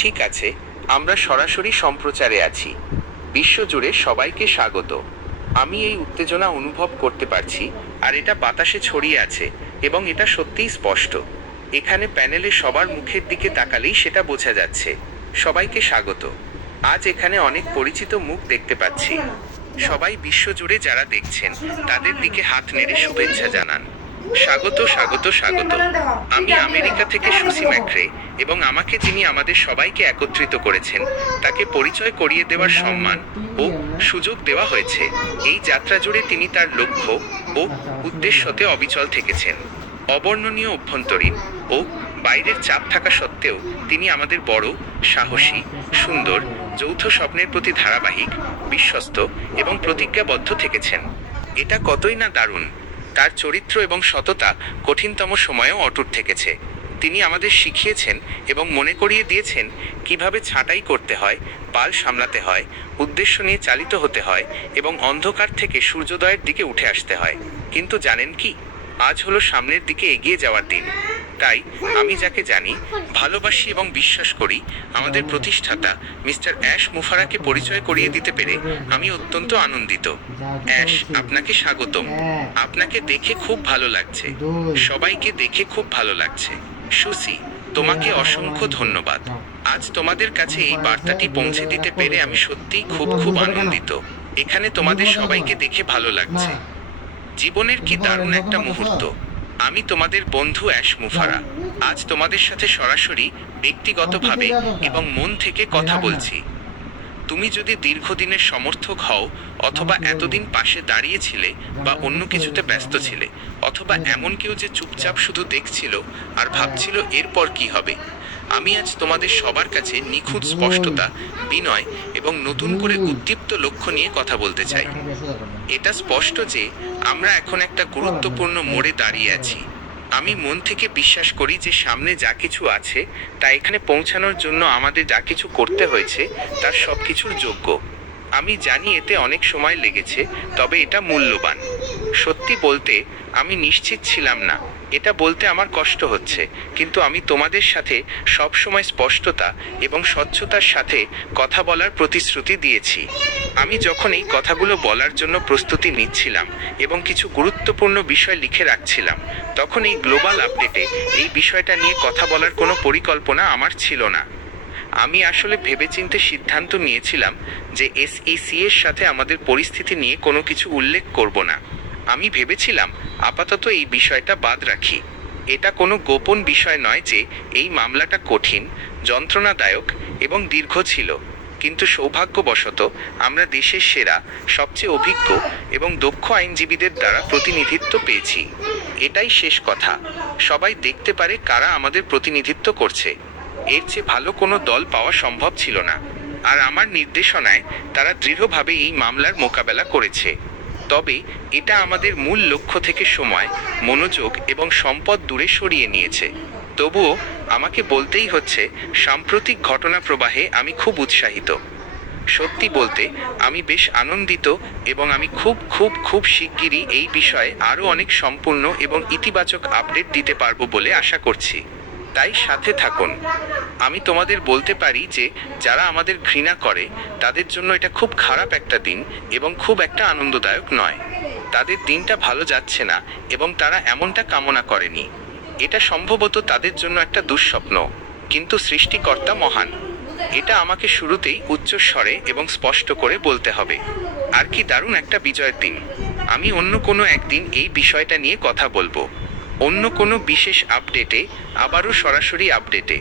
ঠিক আছে, আমরা সরাসরি সম্প্রচারে আছি। বিশ্বজুড়ে সবাইকে স্বাগত। আমি এই উত্তেজনা অনুভব করতে পারছি, আর এটা বাতাসে ছড়িয়ে আছে, এবং এটা সত্যিই স্পষ্ট। এখানে প্যানেলে সবার মুখের দিকে তাকালেই সেটা বোঝা যাচ্ছে। সবাইকে স্বাগত। আজ এখানে অনেক পরিচিত মুখ দেখতে পাচ্ছি। সবাই বিশ্বজুড়ে যারা দেখছেন, তাদের দিকে হাত নেড়ে শুভেচ্ছা জানান। স্বাগত স্বাগত স্বাগত। আমি আমেরিকা থেকে সুসি ম্যাক্রে এবং আমাকে যিনি আমাদের সবাইকে একত্রিত করেছেন, তাকে পরিচয় করিয়ে দেওয়ার সম্মান ও সুযোগ দেওয়া হয়েছে। এই যাত্রা জুড়ে তিনি তার লক্ষ্য ও উদ্দেশ্যতে অবিচল থেকেছেন। অবর্ণনীয় অভ্যন্তরীণ ও বাইরের চাপ থাকা সত্ত্বেও তিনি আমাদের বড়, সাহসী, সুন্দর, যৌথ স্বপ্নের প্রতি ধারাবাহিক, বিশ্বস্ত এবং প্রতিজ্ঞাবদ্ধ থেকেছেন। এটা কতই না দারুণ তার চরিত্র এবং সততা কঠিনতম সময়েও অটুট থেকেছে। তিনি আমাদের শিখিয়েছেন এবং মনে করিয়ে দিয়েছেন কীভাবে ছাঁটাই করতে হয়, পাল সামলাতে হয়, উদ্দেশ্য নিয়ে চালিত হতে হয় এবং অন্ধকার থেকে সূর্যোদয়ের দিকে উঠে আসতে হয়। কিন্তু জানেন কি? আজ হলো সামনের দিকে এগিয়ে যাওয়ার দিন। তাই আমি যাকে জানি, ভালোবাসি এবং বিশ্বাস করি, আমাদের প্রতিষ্ঠাতা মিস্টার অ্যাশ মুফারাকে পরিচয় করিয়ে দিতে পেরে আমি অত্যন্ত আনন্দিত। অ্যাশ, আপনাকে স্বাগতম। আপনাকে দেখে খুব ভালো লাগছে। সবাইকে দেখে খুব ভালো লাগছে। সুসি, তোমাকে অসংখ্য ধন্যবাদ। আজ তোমাদের কাছে এই বার্তাটি পৌঁছে দিতে পেরে আমি সত্যিই খুব খুব আনন্দিত। এখানে তোমাদের সবাইকে দেখে ভালো লাগছে। জীবনের কি দারুণ একটা মুহূর্ত। আমি তোমাদের বন্ধু অ্যাশ মুফারা। আজ তোমাদের সাথে সরাসরি ব্যক্তিগতভাবে এবং মন থেকে কথা বলছি। তুমি যদি দীর্ঘদিনের সমর্থক হও, অথবা এতদিন পাশে দাঁড়িয়েছিলে বা অন্য কিছুতে ব্যস্ত ছিলে, অথবা এমন কেউ যে চুপচাপ শুধু দেখছিল আর ভাবছিল এরপর কি হবে আমি আজ তোমাদের সবার কাছে নিখুঁত স্পষ্টতা, বিনয় এবং নতুন করে উদ্দীপ্ত লক্ষ্য নিয়ে কথা বলতে চাই। এটা স্পষ্ট যে আমরা এখন একটা গুরুত্বপূর্ণ মোড়ে দাঁড়িয়ে আছি। আমি মন থেকে বিশ্বাস করি যে সামনে যা কিছু আছে, তা এখানে পৌঁছানোর জন্য আমাদের যা কিছু করতে হয়েছে, তার সব কিছুর যোগ্য। আমি জানি এতে অনেক সময় লেগেছে, তবে এটা মূল্যবান। সত্যি বলতে, আমি নিশ্চিত ছিলাম না। এটা বলতে আমার কষ্ট হচ্ছে, কিন্তু আমি তোমাদের সাথে সব সময় স্পষ্টতা এবং স্বচ্ছতার সাথে কথা বলার প্রতিশ্রুতি দিয়েছি। আমি যখন এই কথাগুলো বলার জন্য প্রস্তুতি নিচ্ছিলাম এবং কিছু গুরুত্বপূর্ণ বিষয় লিখে রাখছিলাম, তখন এই গ্লোবাল আপডেটে এই বিষয়টা নিয়ে কথা বলার কোনো পরিকল্পনা আমার ছিল না। আমি আসলে ভেবেচিন্তে সিদ্ধান্ত নিয়েছিলাম যে এসইসি এর সাথে আমাদের পরিস্থিতি নিয়ে কোনো কিছু উল্লেখ করব না। আমি ভেবেছিলাম আপাতত এই বিষয়টা বাদ রাখি। এটা কোনো গোপন বিষয় নয় যে এই মামলাটা কঠিন, যন্ত্রণাদায়ক এবং দীর্ঘ ছিল। কিন্তু সৌভাগ্যবশত আমরা দেশের সেরা, সবচেয়ে অভিজ্ঞ এবং দক্ষ আইনজীবীদের দ্বারা প্রতিনিধিত্ব পেয়েছি। এটাই শেষ কথা। সবাই দেখতে পারে কারা আমাদের প্রতিনিধিত্ব করছে। এর চেয়ে ভালো কোনো দল পাওয়া সম্ভব ছিল না। আর আমার নির্দেশনায় তারা দৃঢ়ভাবে এই মামলার মোকাবেলা করেছে। তবে এটা আমাদের মূল লক্ষ্য থেকে সময়, মনোযোগ এবং সম্পদ দূরে সরিয়ে নিয়েছে। তবুও আমাকে বলতেই হচ্ছে, সাম্প্রতিক ঘটনা প্রবাহে আমি খুব উৎসাহিত। সত্যি বলতে, আমি বেশ আনন্দিত এবং আমি খুব খুব খুব শিগগিরই এই বিষয়ে আরও অনেক সম্পূর্ণ এবং ইতিবাচক আপডেট দিতে পারব বলে আশা করছি। তাই সাথে থাকুন। আমি তোমাদের বলতে পারি যে, যারা আমাদের ঘৃণা করে, তাদের জন্য এটা খুব খারাপ একটা দিন এবং খুব একটা আনন্দদায়ক নয়। তাদের দিনটা ভালো যাচ্ছে না এবং তারা এমনটা কামনা করেনি। এটা সম্ভবত তাদের জন্য একটা দুঃস্বপ্ন, কিন্তু সৃষ্টিকর্তা মহান। এটা আমাকে শুরুতেই উচ্চস্বরে এবং স্পষ্ট করে বলতে হবে। আর কি দারুণ একটা বিজয়ের দিন। আমি অন্য কোনো একদিন এই বিষয়টা নিয়ে কথা বলব। অন্য কোনো বিশেষ আপডেটে আবারও সরাসরি আপডেটে।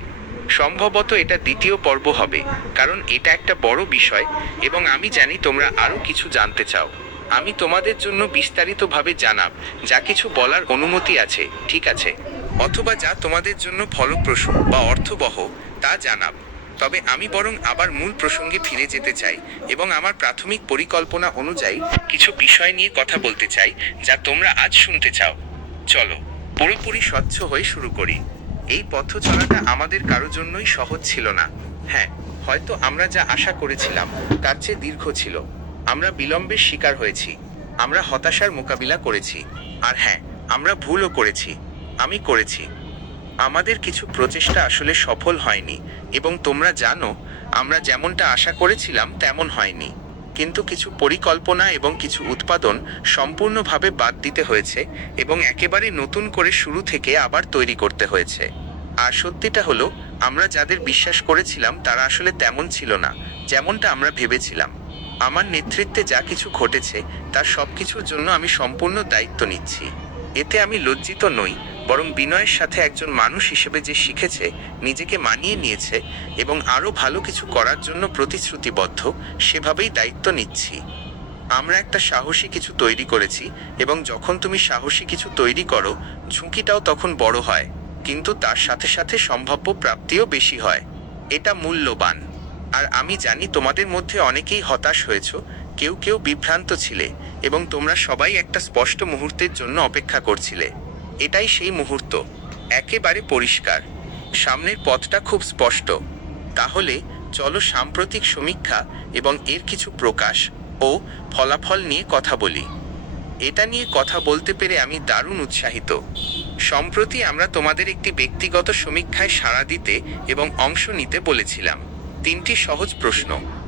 সম্ভবত এটা দ্বিতীয় পর্ব হবে, কারণ এটা একটা বড় বিষয় এবং আমি জানি তোমরা আরও কিছু জানতে চাও। আমি তোমাদের জন্য বিস্তারিতভাবে জানাব, যা কিছু বলার অনুমতি আছে, ঠিক আছে? অথবা যা তোমাদের জন্য ফলপ্রসূ বা অর্থবহ, তা জানাব। তবে আমি বরং আবার মূল প্রসঙ্গে ফিরে যেতে চাই এবং আমার প্রাথমিক পরিকল্পনা অনুযায়ী কিছু বিষয় নিয়ে কথা বলতে চাই, যা তোমরা আজ শুনতে চাও। চলো। পুরোপুরি স্বচ্ছ হয়ে শুরু করি। এই পথ চলাটা আমাদের কারও জন্যই সহজ ছিল না। হ্যাঁ হয়তো আমরা যা আশা করেছিলাম, তার চেয়ে দীর্ঘ ছিল। আমরা বিলম্বের শিকার হয়েছি। আমরা হতাশার মোকাবিলা করেছি। আর হ্যাঁ আমরা ভুলও করেছি। আমি করেছি। আমাদের কিছু প্রচেষ্টা আসলে সফল হয়নি। এবং তোমরা জানো, আমরা যেমনটা আশা করেছিলাম, তেমন হয়নি। কিন্তু কিছু পরিকল্পনা এবং কিছু উৎপাদন সম্পূর্ণভাবে বাদ দিতে হয়েছে এবং একেবারে নতুন করে শুরু থেকে আবার তৈরি করতে হয়েছে। আর সত্যিটা হলো, আমরা যাদের বিশ্বাস করেছিলাম তারা আসলে তেমন ছিল না, যেমনটা আমরা ভেবেছিলাম। আমার নেতৃত্বে যা কিছু ঘটেছে, তার সব কিছুর জন্য আমি সম্পূর্ণ দায়িত্ব নিচ্ছি। এতে আমি লজ্জিত নই, বরং বিনয়ের সাথে একজন মানুষ হিসেবে যে শিখেছে, নিজেকে মানিয়ে নিয়েছে এবং আরও ভালো কিছু করার জন্য প্রতিশ্রুতিবদ্ধ, সেভাবেই দায়িত্ব নিচ্ছি। আমরা একটা সাহসী কিছু তৈরি করেছি এবং যখন তুমি সাহসী কিছু তৈরি করো, ঝুঁকিটাও তখন বড় হয়, কিন্তু তার সাথে সাথে সম্ভাব্য প্রাপ্তিও বেশি হয়। এটা মূল্যবান। আর আমি জানি তোমাদের মধ্যে অনেকেই হতাশ হয়েছ কেউ কেউ বিভ্রান্ত ছিলে এবং তোমরা সবাই একটা স্পষ্ট মুহূর্তের জন্য অপেক্ষা করছিলে। এটাই সেই মুহূর্ত, একেবারে পরিষ্কার। সামনের পথটা খুব স্পষ্ট। তাহলে চলো সাম্প্রতিক সমীক্ষা এবং এর কিছু প্রকাশ ও ফলাফল নিয়ে কথা বলি। এটা নিয়ে কথা বলতে পেরে আমি দারুণ উৎসাহিত। সম্প্রতি আমরা তোমাদের একটি ব্যক্তিগত সমীক্ষায় সাড়া দিতে এবং অংশ নিতে বলেছিলাম। তিনটি সহজ প্রশ্ন।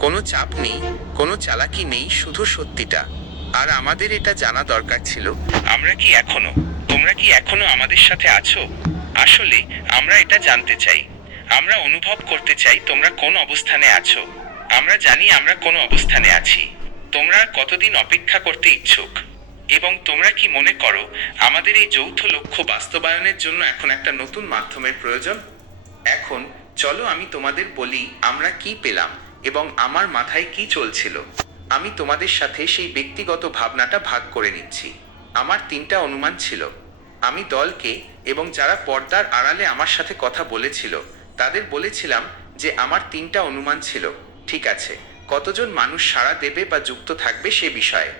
কোনো চাপ নেই, কোনো চালাকি নেই, শুধু সত্যিটা। আর আমাদের এটা জানা দরকার ছিল। আমরা কি এখনও? তোমরা কি এখনও আমাদের সাথে আছো? আসলে, আমরা এটা জানতে চাই। আমরা অনুভব করতে চাই তোমরা কোন অবস্থানে আছো। আমরা জানি আমরা কোন অবস্থানে আছি। তোমরা কতদিন অপেক্ষা করতে ইচ্ছুক? এবং তোমরা কি মনে করো, আমাদের এই যৌথ লক্ষ্য বাস্তবায়নের জন্য এখন একটা নতুন মাধ্যমের প্রয়োজন? এখন, চলো আমি তোমাদের বলি, আমরা কি পেলাম? এবং আমার মাথায় কি চলছিল? আমি তোমাদের সাথে সেই ব্যক্তিগত ভাবনাটা ভাগ করে নিচ্ছি। আমার তিনটা অনুমান ছিল। আমি দলকে এবং যারা পর্দার আড়ালে আমার সাথে কথা বলেছিল, তাদের বলেছিলাম যে আমার তিনটা অনুমান ছিল। ঠিক আছে, কতজন মানুষ সাড়া দেবে বা যুক্ত থাকবে সে বিষয়ে।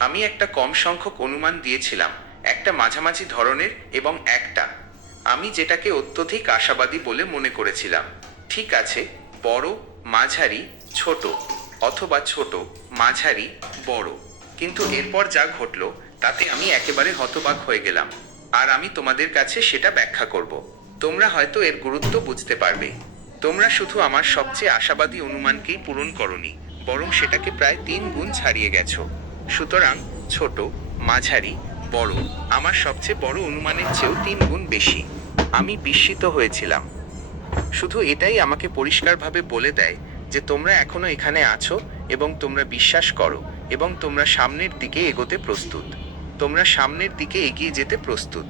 আমি একটা কম সংখ্যক অনুমান দিয়েছিলাম, একটা মাঝামাঝি ধরনের এবং একটা। আমি যেটাকে অত্যধিক আশাবাদী বলে মনে করেছিলাম। ঠিক আছে, বড় মাঝারি ছোট অথবা ছোট, মাঝারি বড়। কিন্তু এরপর যা ঘটলো, তাতে আমি একেবারে হতবাক হয়ে গেলাম। আর আমি তোমাদের কাছে সেটা ব্যাখ্যা করব। তোমরা হয়তো এর গুরুত্ব বুঝতে পারবে। তোমরা শুধু আমার সবচেয়ে আশাবাদী অনুমানকেই পূরণ করনি, বরং সেটাকে প্রায় তিন গুণ ছাড়িয়ে গেছো। সুতরাং ছোট, মাঝারি, বড়, আমার সবচেয়ে বড় অনুমানের চেয়েও তিন গুণ বেশি। আমি বিস্মিত হয়েছিলাম। শুধু এটাই আমাকে পরিষ্কারভাবে বলে দেয় যে তোমরা এখনও এখানে আছো এবং তোমরা বিশ্বাস করো এবং তোমরা সামনের দিকে এগোতে প্রস্তুত। তোমরা সামনের দিকে এগিয়ে যেতে প্রস্তুত।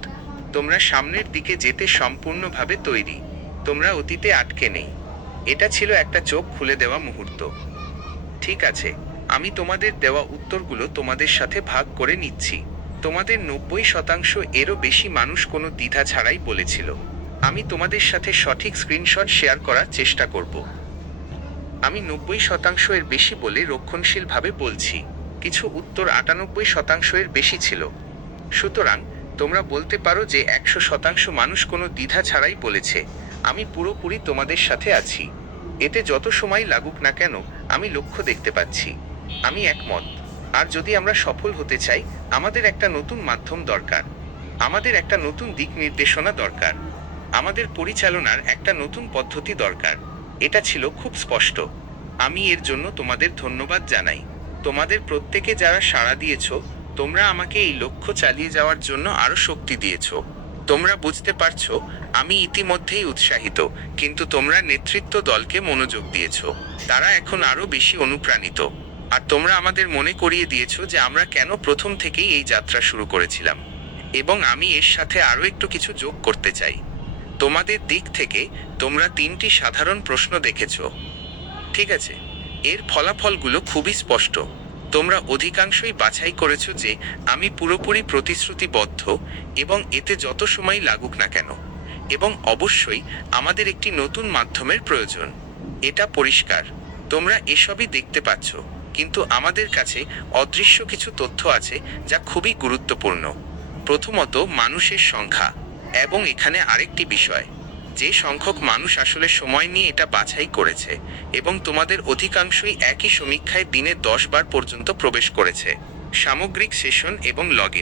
তোমরা সামনের দিকে যেতে সম্পূর্ণভাবে তৈরি। তোমরা অতীতে আটকে নেই। এটা ছিল একটা চোখ খুলে দেওয়া মুহূর্ত। ঠিক আছে, আমি তোমাদের দেওয়া উত্তরগুলো তোমাদের সাথে ভাগ করে নিচ্ছি। তোমাদের নব্বই শতাংশ এরও বেশি মানুষ কোনো দ্বিধা ছাড়াই বলেছিল। আমি তোমাদের সাথে সঠিক স্ক্রিনশট শেয়ার করার চেষ্টা করব। আমি নব্বই শতাংশ এর বেশি বলে রক্ষণশীলভাবে বলছি। কিছু উত্তর আটানব্বই শতাংশ এর বেশি ছিল। সুতরাং, তোমরা বলতে পারো যে একশো শতাংশ মানুষ কোনো দ্বিধা ছাড়াই বলেছে। আমি পুরোপুরি তোমাদের সাথে আছি। এতে যত সময় লাগুক না কেন, আমি লক্ষ্য দেখতে পাচ্ছি। আমি একমত। আর যদি আমরা সফল হতে চাই, আমাদের একটা নতুন মাধ্যম দরকার। আমাদের একটা নতুন দিক নির্দেশনা দরকার। আমাদের পরিচালনার একটা নতুন পদ্ধতি দরকার। এটা ছিল খুব স্পষ্ট। আমি এর জন্য তোমাদের ধন্যবাদ জানাই। তোমাদের প্রত্যেকে যারা সাড়া দিয়েছ, তোমরা আমাকে এই লক্ষ্য চালিয়ে যাওয়ার জন্য আরও শক্তি দিয়েছ। তোমরা বুঝতে পারছ, আমি ইতিমধ্যেই উৎসাহিত, কিন্তু তোমরা নেতৃত্ব দলকে মনোযোগ দিয়েছ। তারা এখন আরও বেশি অনুপ্রাণিত। আর তোমরা আমাদের মনে করিয়ে দিয়েছ যে আমরা কেন প্রথম থেকেই এই যাত্রা শুরু করেছিলাম। এবং আমি এর সাথে আরও একটু কিছু যোগ করতে চাই। তোমাদের দিক থেকে তোমরা তিনটি সাধারণ প্রশ্ন দেখেছ। ঠিক আছে, এর ফলাফলগুলো খুবই স্পষ্ট। তোমরা অধিকাংশই বাছাই করেছ যে আমি পুরোপুরি প্রতিশ্রুতিবদ্ধ এবং এতে যত সময় লাগুক না কেন, এবং অবশ্যই আমাদের একটি নতুন মাধ্যমের প্রয়োজন। এটা পরিষ্কার, তোমরা এসবই দেখতে পাচ্ছ, কিন্তু আমাদের কাছে অদৃশ্য কিছু তথ্য আছে যা খুবই গুরুত্বপূর্ণ। প্রথমত, মানুষের সংখ্যা। এবং এখানে আরেকটি বিষয়। যে সংখ্যক মানুষ আসলে সময় নিয়ে এটা বাছাই করেছে এবং তোমাদের অধিকাংশই একই সমীক্ষায় দিনে দশ বার পর্যন্ত প্রবেশ করেছে। সামগ্রিক সেশন এবং লগ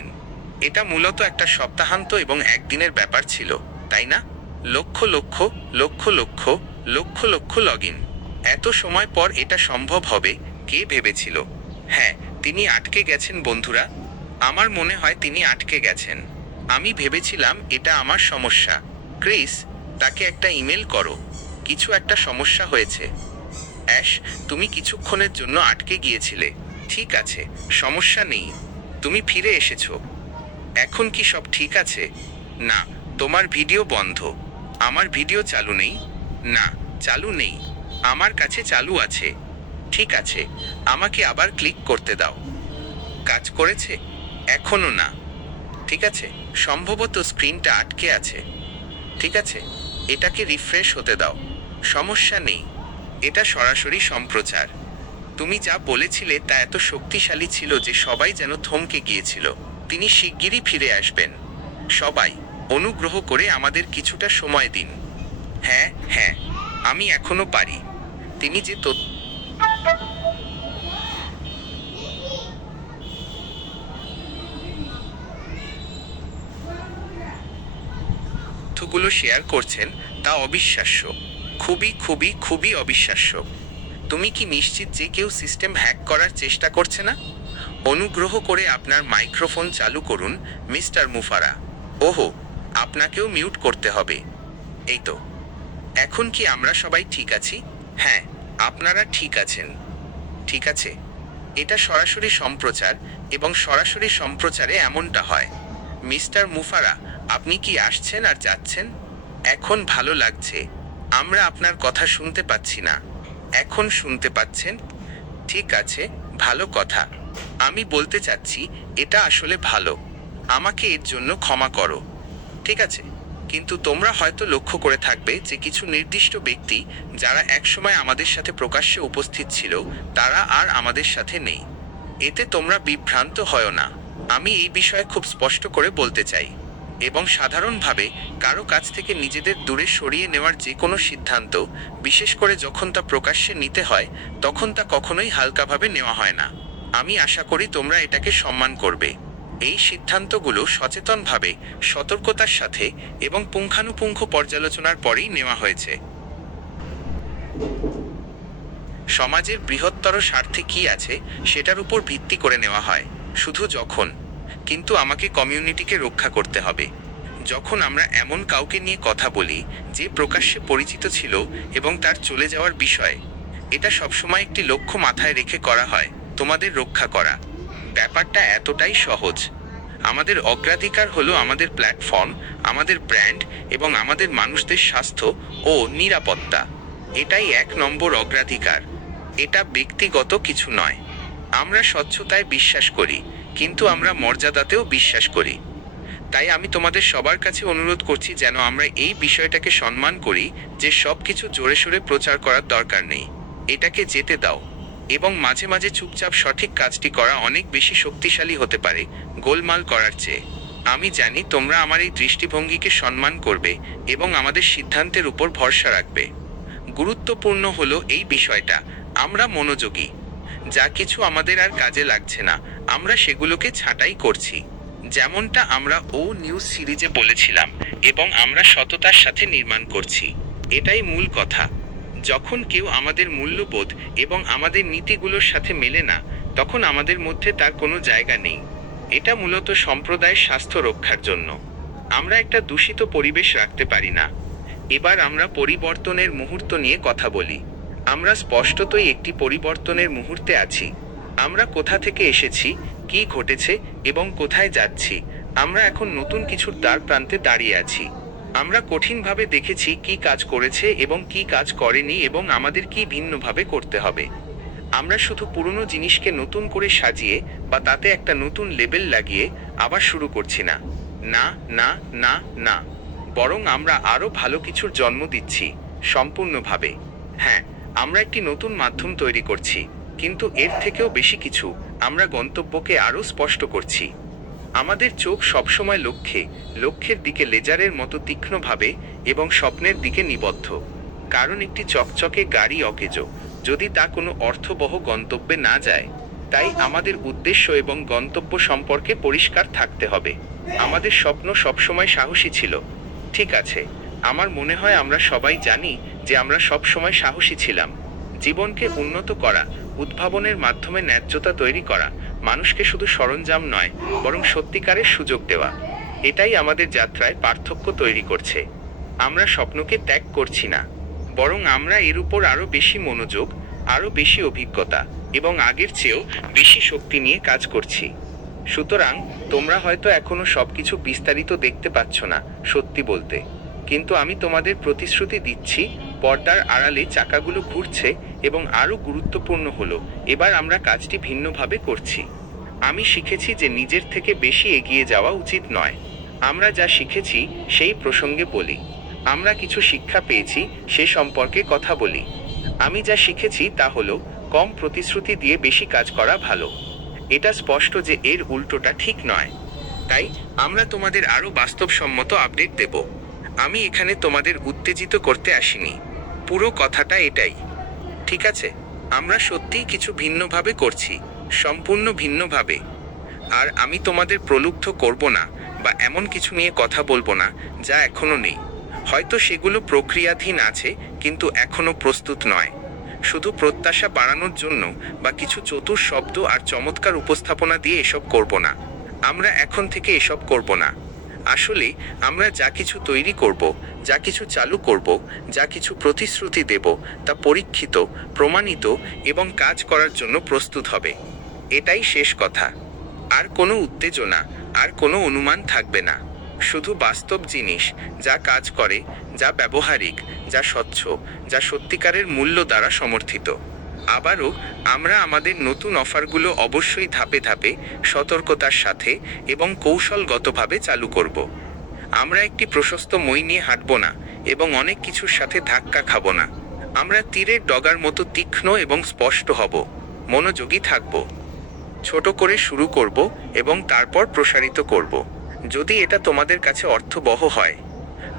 এটা মূলত একটা সপ্তাহান্ত এবং একদিনের ব্যাপার ছিল, তাই না? লক্ষ লক্ষ লক্ষ লক্ষ লক্ষ লক্ষ লগ এত সময় পর এটা সম্ভব হবে, কে ভেবেছিল? হ্যাঁ তিনি আটকে গেছেন বন্ধুরা। আমার মনে হয় তিনি আটকে গেছেন। আমি ভেবেছিলাম এটা আমার সমস্যা। ক্রিস, তাকে একটা ইমেল করো। কিছু একটা সমস্যা হয়েছে। অ্যাশ, তুমি কিছুক্ষণের জন্য আটকে গিয়েছিলে। ঠিক আছে, সমস্যা নেই। তুমি ফিরে এসেছ। এখন কি সব ঠিক আছে? না, তোমার ভিডিও বন্ধ। আমার ভিডিও চালু নেই? না, চালু নেই। আমার কাছে চালু আছে। ঠিক আছে, আমাকে আবার ক্লিক করতে দাও। কাজ করেছে? এখনও না। ঠিক আছে? সম্ভবত স্ক্রিনটা আটকে আছে। ঠিক আছে, এটাকে রিফ্রেশ হতে দাও। সমস্যা নেই। এটা সরাসরি সম্প্রচার। তুমি যা বলেছিলে তা এত শক্তিশালী ছিল যে সবাই যেন থমকে গিয়েছিল। তিনি শিগগিরই ফিরে আসবেন। সবাই, অনুগ্রহ করে আমাদের কিছুটা সময় দিন। হ্যাঁ হ্যাঁ আমি এখনও পারি। তিনি যে তথ্য তথ্যগুলো শেয়ার করছেন তা অবিশ্বাস্য। খুবই খুবই খুবই অবিশ্বাস্য। তুমি কি নিশ্চিত যে কেউ সিস্টেম হ্যাক করার চেষ্টা করছে না? অনুগ্রহ করে আপনার মাইক্রোফোন চালু করুন মিস্টার মুফারা ওহো, আপনাকেও মিউট করতে হবে। এই তো। এখন কি আমরা সবাই ঠিক আছি? হ্যাঁ আপনারা ঠিক আছেন। ঠিক আছে। এটা সরাসরি সম্প্রচার এবং সরাসরি সম্প্রচারে এমনটা হয়। মিস্টার মুফারা আপনি কি আসছেন আর যাচ্ছেন? এখন ভালো লাগছে। আমরা আপনার কথা শুনতে পাচ্ছি না। এখন শুনতে পাচ্ছেন? ঠিক আছে, ভালো কথা। আমি বলতে চাচ্ছি, এটা আসলে ভালো। আমাকে এর জন্য ক্ষমা করো। ঠিক আছে, কিন্তু তোমরা হয়তো লক্ষ্য করে থাকবে যে কিছু নির্দিষ্ট ব্যক্তি যারা একসময় আমাদের সাথে প্রকাশ্যে উপস্থিত ছিল, তারা আর আমাদের সাথে নেই। এতে তোমরা বিভ্রান্ত হয় না। আমি এই বিষয়ে খুব স্পষ্ট করে বলতে চাই। এবং সাধারণভাবে কারও কাছ থেকে নিজেদের দূরে সরিয়ে নেওয়ার যে কোনো সিদ্ধান্ত, বিশেষ করে যখন তা প্রকাশ্যে নিতে হয়, তখন তা কখনোই হালকাভাবে নেওয়া হয় না। আমি আশা করি তোমরা এটাকে সম্মান করবে। এই সিদ্ধান্তগুলো সচেতনভাবে, সতর্কতার সাথে এবং পুঙ্খানুপুঙ্খ পর্যালোচনার পরেই নেওয়া হয়েছে। সমাজের বৃহত্তর স্বার্থে কি আছে, সেটার উপর ভিত্তি করে নেওয়া হয়। শুধু যখন কিন্তু আমাকে কমিউনিটিকে রক্ষা করতে হবে। যখন আমরা এমন কাউকে নিয়ে কথা বলি, যে প্রকাশ্যে পরিচিত ছিল এবং তার চলে যাওয়ার বিষয়, এটা সবসময় একটি লক্ষ্য মাথায় রেখে করা হয়, তোমাদের রক্ষা করা। ব্যাপারটা এতটাই সহজ। আমাদের অগ্রাধিকার হলো আমাদের প্ল্যাটফর্ম, আমাদের ব্র্যান্ড এবং আমাদের মানুষদের স্বাস্থ্য ও নিরাপত্তা। এটাই এক নম্বর অগ্রাধিকার। এটা ব্যক্তিগত কিছু নয়। আমরা স্বচ্ছতায় বিশ্বাস করি কিন্তু আমরা মর্যাদাতেও বিশ্বাস করি। তাই আমি তোমাদের সবার কাছে অনুরোধ করছি যেন আমরা এই বিষয়টাকে সম্মান করি যে সব কিছু জোরে সোরে প্রচার করার দরকার নেই। এটাকে যেতে দাও। এবং মাঝে মাঝে চুপচাপ সঠিক কাজটি করা অনেক বেশি শক্তিশালী হতে পারে, গোলমাল করার চেয়ে। আমি জানি তোমরা আমার এই দৃষ্টিভঙ্গিকে সম্মান করবে এবং আমাদের সিদ্ধান্তের উপর ভরসা রাখবে। গুরুত্বপূর্ণ হলো এই বিষয়টা। আমরা মনোযোগী। যা কিছু আমাদের আর কাজে লাগছে না, আমরা সেগুলোকে ছাঁটাই করছি। যেমনটা আমরা ও নিউজ সিরিজে বলেছিলাম, এবং আমরা সততার সাথে নির্মাণ করছি। এটাই মূল কথা। যখন কেউ আমাদের মূল্যবোধ এবং আমাদের নীতিগুলোর সাথে মেলে না, তখন আমাদের মধ্যে তার কোনো জায়গা নেই। এটা মূলত সম্প্রদায়ের স্বাস্থ্য রক্ষার জন্য। আমরা একটা দূষিত পরিবেশ রাখতে পারি না। এবার আমরা পরিবর্তনের মুহূর্ত নিয়ে কথা বলি। আমরা স্পষ্টতই একটি পরিবর্তনের মুহূর্তে আছি। আমরা কোথা থেকে এসেছি, কি ঘটেছে এবং কোথায় যাচ্ছি, আমরা এখন নতুন কিছুর দ্বার প্রান্তে দাঁড়িয়ে আছি। আমরা কঠিনভাবে দেখেছি কি কাজ করেছে এবং কি কাজ করেনি এবং আমাদের কি ভিন্নভাবে করতে হবে। আমরা শুধু পুরনো জিনিসকে নতুন করে সাজিয়ে বা তাতে একটা নতুন লেবেল লাগিয়ে আবার শুরু করছি না। না না না না। বরং আমরা আরও ভালো কিছুর জন্ম দিচ্ছি, সম্পূর্ণভাবে। হ্যাঁ আমরা একটি নতুন মাধ্যম তৈরি করছি, কিন্তু এর থেকেও বেশি কিছু আমরা গন্তব্যকে আরও স্পষ্ট করছি। আমাদের চোখ সবসময় লক্ষ্যে, লক্ষ্যের দিকে লেজারের মতো তীক্ষ্ণভাবে এবং স্বপ্নের দিকে নিবদ্ধ। কারণ একটি চকচকে গাড়ি অকেজো, যদি তা কোনো অর্থবহ গন্তব্যে না যায়, তাই আমাদের উদ্দেশ্য এবং গন্তব্য সম্পর্কে পরিষ্কার থাকতে হবে। আমাদের স্বপ্ন সবসময় সাহসী ছিল। ঠিক আছে, আমার মনে হয় আমরা সবাই জানি যে আমরা সব সময় সাহসী ছিলাম। জীবনকে উন্নত করা, উদ্ভাবনের মাধ্যমে ন্যায্যতা তৈরি করা, মানুষকে শুধু সরঞ্জাম নয়, বরং সত্যিকারের সুযোগ দেওয়া। এটাই আমাদের যাত্রায় পার্থক্য তৈরি করছে। আমরা স্বপ্নকে ত্যাগ করছি না, বরং আমরা এর উপর আরও বেশি মনোযোগ আরও বেশি অভিজ্ঞতা এবং আগের চেয়েও বেশি শক্তি নিয়ে কাজ করছি। সুতরাং তোমরা হয়তো এখনও সবকিছু বিস্তারিত দেখতে পাচ্ছ না, সত্যি বলতে। কিন্তু আমি তোমাদের প্রতিশ্রুতি দিচ্ছি, পর্দার আড়ালে চাকাগুলো ঘুরছে এবং আরও গুরুত্বপূর্ণ হলো, এবার আমরা কাজটি ভিন্নভাবে করছি। আমি শিখেছি যে নিজের থেকে বেশি এগিয়ে যাওয়া উচিত নয়। আমরা যা শিখেছি, সেই প্রসঙ্গে বলি। আমরা কিছু শিক্ষা পেয়েছি, সে সম্পর্কে কথা বলি। আমি যা শিখেছি, তা হলো, কম প্রতিশ্রুতি দিয়ে বেশি কাজ করা ভালো। এটা স্পষ্ট যে এর উল্টোটা ঠিক নয়। তাই, আমরা তোমাদের আরও বাস্তবসম্মত আপডেট দেব। আমি এখানে তোমাদের উত্তেজিত করতে আসিনি। পুরো কথাটা এটাই। ঠিক আছে, আমরা সত্যিই কিছু ভিন্নভাবে করছি, সম্পূর্ণ ভিন্নভাবে। আর আমি তোমাদের প্রলুব্ধ করব না বা এমন কিছু নিয়ে কথা বলব না যা এখনও নেই। হয়তো সেগুলো প্রক্রিয়াধীন আছে, কিন্তু এখনও প্রস্তুত নয়। শুধু প্রত্যাশা বাড়ানোর জন্য বা কিছু চতুর শব্দ আর চমৎকার উপস্থাপনা দিয়ে এসব করব না। আমরা এখন থেকে এসব করব না। আসলে আমরা যা কিছু তৈরি করব, যা কিছু চালু করব, যা কিছু প্রতিশ্রুতি দেব, তা পরীক্ষিত, প্রমাণিত এবং কাজ করার জন্য প্রস্তুত হবে। এটাই শেষ কথা। আর কোনো উত্তেজনা, আর কোনো অনুমান থাকবে না। শুধু বাস্তব জিনিস, যা কাজ করে, যা ব্যবহারিক, যা স্বচ্ছ, যা সত্যিকারের মূল্য দ্বারা সমর্থিত। আবারও আমরা আমাদের নতুন অফারগুলো অবশ্যই ধাপে ধাপে, সতর্কতার সাথে এবং কৌশলগতভাবে চালু করব। আমরা একটি প্রশস্ত মই নিয়ে হাঁটব না এবং অনেক কিছুর সাথে ধাক্কা খাব না। আমরা তীরের ডগার মতো তীক্ষ্ণ এবং স্পষ্ট হব, মনোযোগী থাকব। ছোট করে শুরু করব এবং তারপর প্রসারিত করব। যদি এটা তোমাদের কাছে অর্থবহ হয়,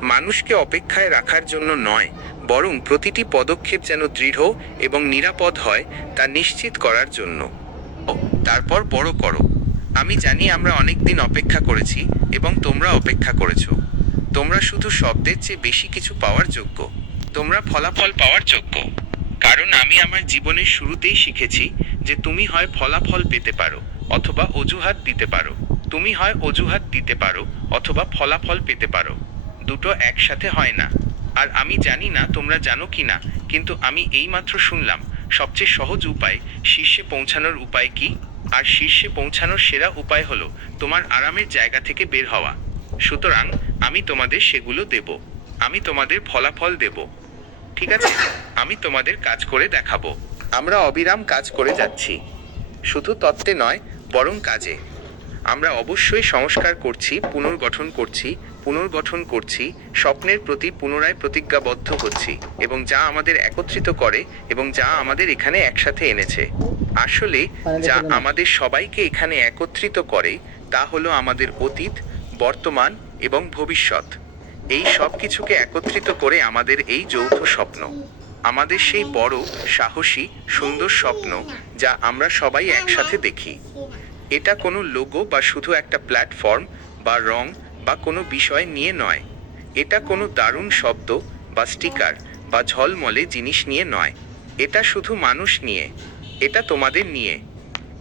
মানুষকে অপেক্ষায় রাখার জন্য নয় বরং প্রতিটি পদক্ষেপ যেন দৃঢ় এবং নিরাপদ হয়, তা নিশ্চিত করার জন্য। তারপর বড় করো। আমি জানি আমরা অনেক দিন অপেক্ষা করেছি এবং তোমরা অপেক্ষা করেছ। তোমরা শুধু শব্দের চেয়ে বেশি কিছু পাওয়ার যোগ্য। তোমরা ফলাফল পাওয়ার যোগ্য। কারণ আমি আমার জীবনের শুরুতেই শিখেছি যে তুমি হয় ফলাফল পেতে পারো অথবা অজুহাত দিতে পারো। তুমি হয় অজুহাত দিতে পারো অথবা ফলাফল পেতে পারো। দুটো একসাথে হয় না। আর আমি জানি না তোমরা জানো কি না, কিন্তু আমি এইমাত্র শুনলাম, সবচেয়ে সহজ উপায় শীর্ষে পৌঁছানোর উপায় কি? আর শীর্ষে পৌঁছানোর সেরা উপায় হলো তোমার আরামের জায়গা থেকে বের হওয়া। সুতরাং আমি তোমাদের সেগুলো দেব। আমি তোমাদের ফলাফল দেব। ঠিক আছে? আমি তোমাদের কাজ করে দেখাবো। আমরা অবিরাম কাজ করে যাচ্ছি। শুধু তত্ত্বে নয়, বরং কাজে। আমরা অবশ্যই সংস্কার করছি, পুনর্গঠন করছি পুনর্গঠন করছি স্বপ্নের প্রতি পুনরায় প্রতিজ্ঞাবদ্ধ হচ্ছি এবং যা আমাদের একত্রিত করে এবং যা আমাদের এখানে একসাথে এনেছে। আসলে যা আমাদের সবাইকে এখানে একত্রিত করে তা হলো আমাদের অতীত বর্তমান এবং ভবিষ্যৎ। এই সব কিছুকে একত্রিত করে আমাদের এই যৌথ স্বপ্ন। আমাদের সেই বড় সাহসী সুন্দর স্বপ্ন যা আমরা সবাই একসাথে দেখি। এটা কোনো লোগো বা শুধু একটা প্ল্যাটফর্ম বা রং বা কোনো বিষয় নিয়ে নয়। এটা কোনো দারুণ শব্দ বা স্টিকার বা ঝলমলে জিনিস নিয়ে নয়। এটা শুধু মানুষ নিয়ে। এটা তোমাদের নিয়ে।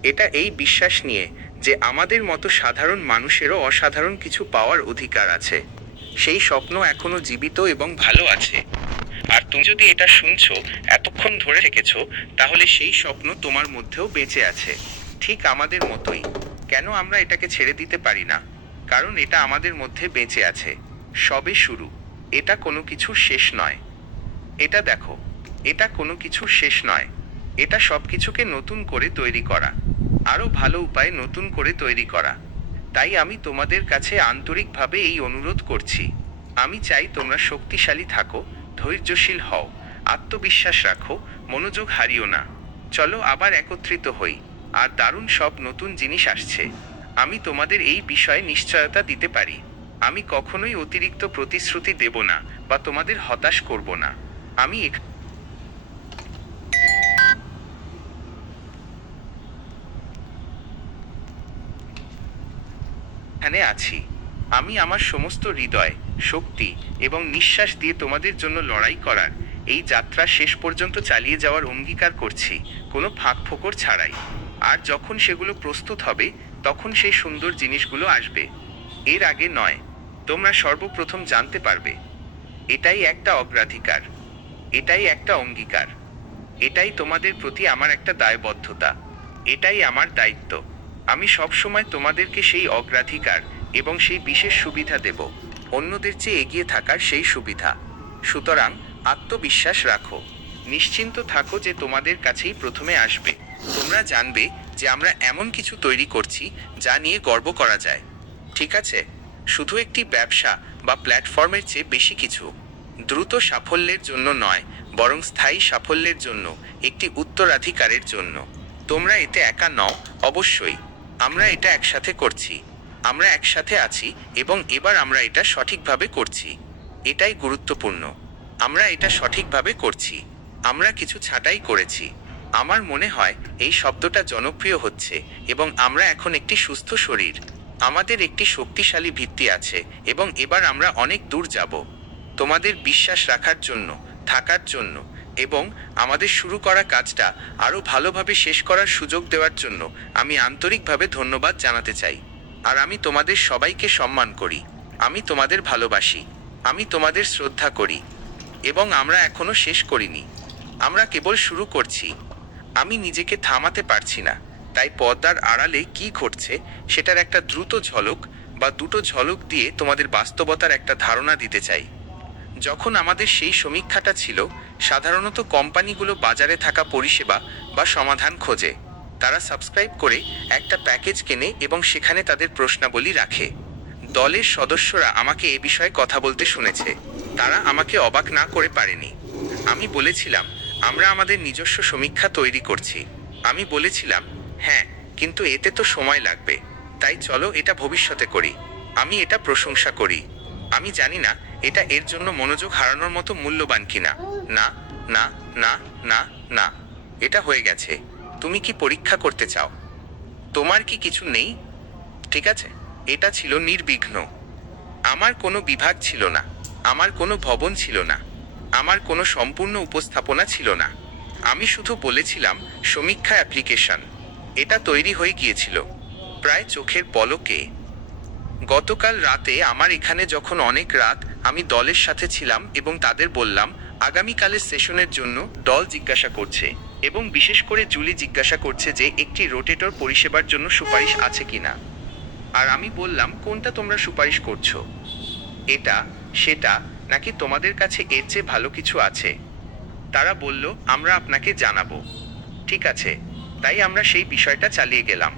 এটা এই বিশ্বাস নিয়ে যে আমাদের মতো সাধারণ মানুষেরও অসাধারণ কিছু পাওয়ার অধিকার আছে। সেই স্বপ্ন এখনও জীবিত এবং ভালো আছে। আর তুমি যদি এটা শুনছো, এতক্ষণ ধরে থেকেছো, তাহলে সেই স্বপ্ন তোমার মধ্যেও বেঁচে আছে। ঠিক আমাদের মতোই। কেন আমরা এটাকে ছেড়ে দিতে পারি না? কারণ এটা আমাদের মধ্যে বেঁচে আছে। সবে শুরু। এটা কোনো কিছু শেষ নয়। এটা দেখো। এটা কোনো কিছু শেষ নয়। এটা সব কিছুকে নতুন করে তৈরি করা। আরও ভালো উপায়ে নতুন করে তৈরি করা। তাই আমি তোমাদের কাছে আন্তরিকভাবে এই অনুরোধ করছি। আমি চাই তোমরা শক্তিশালী থাকো, ধৈর্যশীল হও, আত্মবিশ্বাস রাখো, মনোযোগ হারিও না। চলো আবার একত্রিত হই। আর দারুণ সব নতুন জিনিস আসছে। আমি তোমাদের এই বিষয়ে নিশ্চয়তা দিতে পারি। আমি কখনোই অতিরিক্ত প্রতিশ্রুতি দেব না বা তোমাদের হতাশ করব না। আমি এখ- এখানে আছি। আমি আমার সমস্ত হৃদয়, শক্তি এবং নিঃশ্বাস দিয়ে তোমাদের জন্য লড়াই করার, এই যাত্রা শেষ পর্যন্ত চালিয়ে যাওয়ার অঙ্গীকার করছি। কোনো ফাঁক ফোকর ছাড়াই। আর যখন সেগুলো প্রস্তুত হবে তখন সেই সুন্দর জিনিসগুলো আসবে। এর আগে নয়, তোমরা সর্বপ্রথম জানতে পারবে। এটাই একটা অগ্রাধিকার। এটাই একটা অঙ্গীকার। এটাই তোমাদের প্রতি আমার একটা দায়বদ্ধতা। এটাই আমার দায়িত্ব। আমি সবসময় তোমাদেরকে সেই অগ্রাধিকার এবং সেই বিশেষ সুবিধা দেব। অন্যদের চেয়ে এগিয়ে থাকার সেই সুবিধা। সুতরাং আত্মবিশ্বাস রাখো। নিশ্চিন্ত থাকো যে তোমাদের কাছেই প্রথমে আসবে। তোমরা জানবে যে আমরা এমন কিছু তৈরি করছি যা নিয়ে গর্ব করা যায়। ঠিক আছে? শুধু একটি ব্যবসা বা প্ল্যাটফর্মের চেয়ে বেশি কিছু। দ্রুত সাফল্যের জন্য নয়, বরং স্থায়ী সাফল্যের জন্য, একটি উত্তরাধিকারের জন্য। তোমরা এতে একা নও, অবশ্যই। আমরা এটা একসাথে করছি। আমরা একসাথে আছি এবং এবার আমরা এটা সঠিকভাবে করছি। এটাই গুরুত্বপূর্ণ। আমরা এটা সঠিকভাবে করছি। আমরা কিছু ছাঁটাই করেছি। আমার মনে হয় এই শব্দটা জনপ্রিয় হচ্ছে এবং আমরা এখন একটি সুস্থ শরীর। আমাদের একটি শক্তিশালী ভিত্তি আছে এবং এবার আমরা অনেক দূর যাব। তোমাদের বিশ্বাস রাখার জন্য, থাকার জন্য এবং আমাদের শুরু করা কাজটা আরও ভালোভাবে শেষ করার সুযোগ দেওয়ার জন্য আমি আন্তরিকভাবে ধন্যবাদ জানাতে চাই। আর আমি তোমাদের সবাইকে সম্মান করি। আমি তোমাদের ভালোবাসি। আমি তোমাদের শ্রদ্ধা করি। এবং আমরা এখনও শেষ করিনি। আমরা কেবল শুরু করছি। আমি নিজেকে থামাতে পারছি না। তাই পর্দার আড়ালে কি ঘটছে সেটার একটা দ্রুত ঝলক বা দুটো ঝলক দিয়ে তোমাদের বাস্তবতার একটা ধারণা দিতে চাই। যখন আমাদের সেই সমীক্ষাটা ছিল, সাধারণত কোম্পানিগুলো বাজারে থাকা পরিষেবা বা সমাধান খোঁজে। তারা সাবস্ক্রাইব করে একটা প্যাকেজ কেনে এবং সেখানে তাদের প্রশ্নাবলী রাখে। দলের সদস্যরা আমাকে এ বিষয়ে কথা বলতে শুনেছে। তারা আমাকে অবাক না করে পারেনি। আমি বলেছিলাম আমরা আমাদের নিজস্ব সমীক্ষা তৈরি করছি। আমি বলেছিলাম হ্যাঁ কিন্তু এতে তো সময় লাগবে। তাই চলো এটা ভবিষ্যতে করি। আমি এটা প্রশংসা করি। আমি জানি না, এটা এর জন্য মনোযোগ হারানোর মতো মূল্যবান কিনা। না না না না না। এটা হয়ে গেছে। তুমি কি পরীক্ষা করতে চাও? তোমার কি কিছু নেই? ঠিক আছে, এটা ছিল নির্বিঘ্ন। আমার কোনো বিভাগ ছিল না। আমার কোনো ভবন ছিল না। আমার কোনো সম্পূর্ণ উপস্থাপনা ছিল না। আমি শুধু বলেছিলাম, সমীক্ষা অ্যাপ্লিকেশন। এটা তৈরি হয়ে গিয়েছিল। প্রায় চোখের পলকে। গতকাল রাতে আমার এখানে যখন অনেক রাত, আমি দলের সাথে ছিলাম এবং তাদের বললাম, আগামীকালের সেশনের জন্য দল জিজ্ঞাসা করছে এবং বিশেষ করে জুলি জিজ্ঞাসা করছে যে একটি রোটেটর পরিষেবার জন্য সুপারিশ আছে কিনা। আর আমি বললাম, কোনটা তোমরা সুপারিশ করছ? এটা, সেটা নাকি তোমাদের কাছে এর চেয়ে ভালো কিছু আছে? তারা বলল, আমরা আপনাকে জানাব। ঠিক আছে। তাই আমরা সেই বিষয়টা চালিয়ে গেলাম।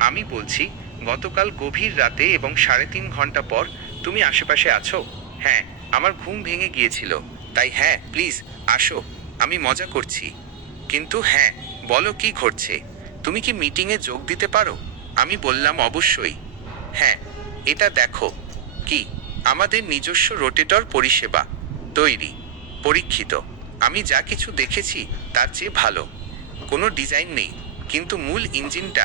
আমি বলছি, গতকাল গভীর রাতে এবং সাড়ে তিন ঘণ্টা পর তুমি আশেপাশে আছো? হ্যাঁ আমার ঘুম ভেঙে গিয়েছিল। তাই হ্যাঁ প্লিজ, আসো, আমি মজা করছি। কিন্তু হ্যাঁ বলো কি ঘটছে? তুমি কি মিটিংয়ে যোগ দিতে পারো? আমি বললাম অবশ্যই। হ্যাঁ এটা দেখো। কি? আমাদের নিজস্ব রোটেটর পরিষেবা তৈরি, পরীক্ষিত। আমি যা কিছু দেখেছি তার চেয়ে ভালো। কোনো ডিজাইন নেই, কিন্তু মূল ইঞ্জিনটা